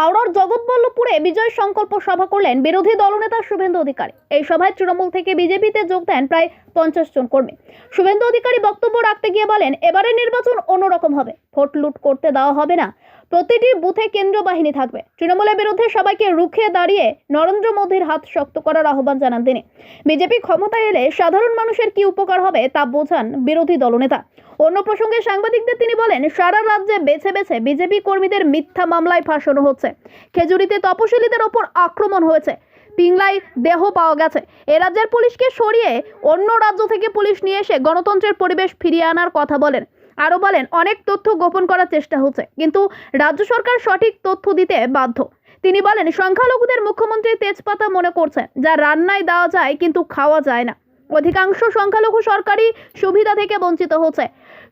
হাওড়ার জগৎবল্লভপুরে বিজয় সংকল্প সভা করলেন বিরোধী দলনেতা শুভেন্দু অধিকারী। এই সভায় তৃণমূল থেকে বিজেপিতে যোগ দেন প্রায় পঞ্চাশ জন কর্মী। শুভেন্দু অধিকারী বক্তব্য রাখতে গিয়ে বলেন, এবারের নির্বাচন অন্যরকম হবে। ভোট লুট করতে দেওয়া হবে না। প্রতিটি বুথে কেন্দ্র বাহিনী থাকবে। তৃণমূলের বিরুদ্ধে সবাইকে রুখে দাঁড়িয়ে নরেন্দ্র মোদীর হাত শক্ত করার আহ্বান জানান তিনি। বিজেপি ক্ষমতায় এলে সাধারণ মানুষের কি উপকার হবে তা বোঝান বিরোধী দলনেতা। অন্য প্রসঙ্গে সাংবাদিকদের তিনি বলেন, সারা রাজ্যে বেছে বেছে বিজেপি কর্মীদের মিথ্যা মামলায় ফাঁসানো হচ্ছে। খেজুরিতে তপশিলীদের ওপর আক্রমণ হয়েছে। পিংলায় দেহ পাওয়া গেছে। এ রাজ্যের পুলিশকে সরিয়ে অন্য রাজ্য থেকে পুলিশ নিয়ে এসে গণতন্ত্রের পরিবেশ ফিরিয়ে আনার কথা বলেন। আরও বলেন, অনেক তথ্য গোপন করার চেষ্টা হচ্ছে, কিন্তু রাজ্য সরকার সঠিক তথ্য দিতে বাধ্য। তিনি বলেন, সংখ্যালঘুদের মুখ্যমন্ত্রী তেজপাতা মনে করছেন, যা রান্নায় দেওয়া যায় কিন্তু খাওয়া যায় না। অধিকাংশ সংখ্যালঘু সরকারি সুবিধা থেকে বঞ্চিত হচ্ছে।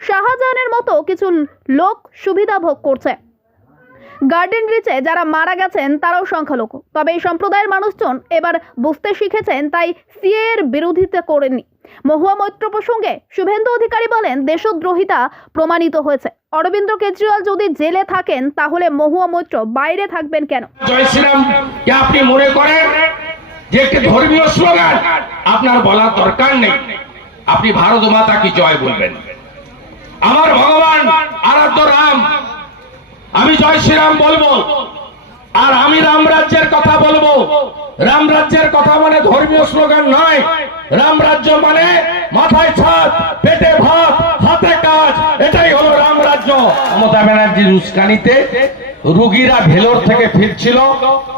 শাহজাহানের মতো কিছু লোক সুবিধা ভোগ করছে। গার্ডেন রিচে যারা মারা গেছেন, তারাও সংখ্যালঘু। তবে এই সম্প্রদায়ের মানুষজন এবার বুঝতে শিখেছেন, তাই সিএ এর বিরোধিতা করেনি মহুয়া মৈত্র প্রসঙ্গে শুভেন্দু অধিকারী বলেন, দেশদ্রোহিতা প্রমাণিত হয়েছে। অরবিন্দ কেজরিওয়াল যদি জেলে থাকেন, তাহলে মহুয়া মৈত্র বাইরে থাকবেন কেন? আপনি মনে করেন যে একটি ধর্মীয় স্লোগান? আপনার বলার দরকার নেই। আপনি ভারত মাতা কি জয় বলবেন? আমার ভগবান আরাধ্য রাম জয় শ্রীরাম বলব। আর আমি রাম রাজ্যের কথা বলব। রাম রাজ্যের কথা মানে ধর্মীয় স্লোগান নয়। রাম রাজ্য মানে মাথায় ছাদ, পেটে ভাত, হাতে কাজ। এটাই হলো রাম রাজ্য। মমতা ব্যানার্জির উস্কানিতে রুগীরা ভেলোর থেকে ফিরছিল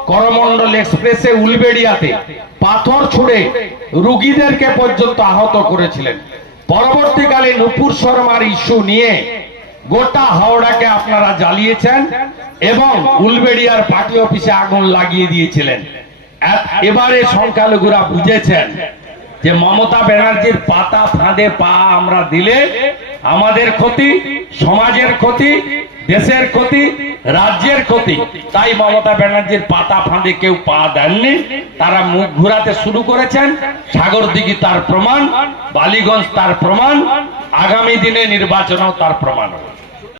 করমন্ডল এক্সপ্রেসে উলবেড়িয়াতে। পাথর ছুড়ে রুগীদেরকে পর্যন্ত আহত করেছিলেন। পরবর্তীকালে নুপুর শর্মার ইস্যু নিয়ে গোটা হাওড়াকে আপনারা জ্বালিয়েছেন এবং উলবেড়িয়ার পার্টি অফিসে আগুন লাগিয়ে দিয়েছিলেন। এবারে সংখ্যালঘুরা বুঝেছেন যে মমতা ব্যানার্জির পাতা ফাঁদে পা আমরা দিলে আমাদের ক্ষতি, সমাজের ক্ষতি দেশের ক্ষতি, রাজ্যের ক্ষতি। তাই মমতা ব্যানার্জির পাতা ফাঁদে কেউ পা দেননি। তারা মুখ ঘুরাতে শুরু করেছেন। সাগর দিঘি তার প্রমাণ, বালিগঞ্জ তার প্রমাণ, আগামী দিনে নির্বাচনও তার প্রমাণ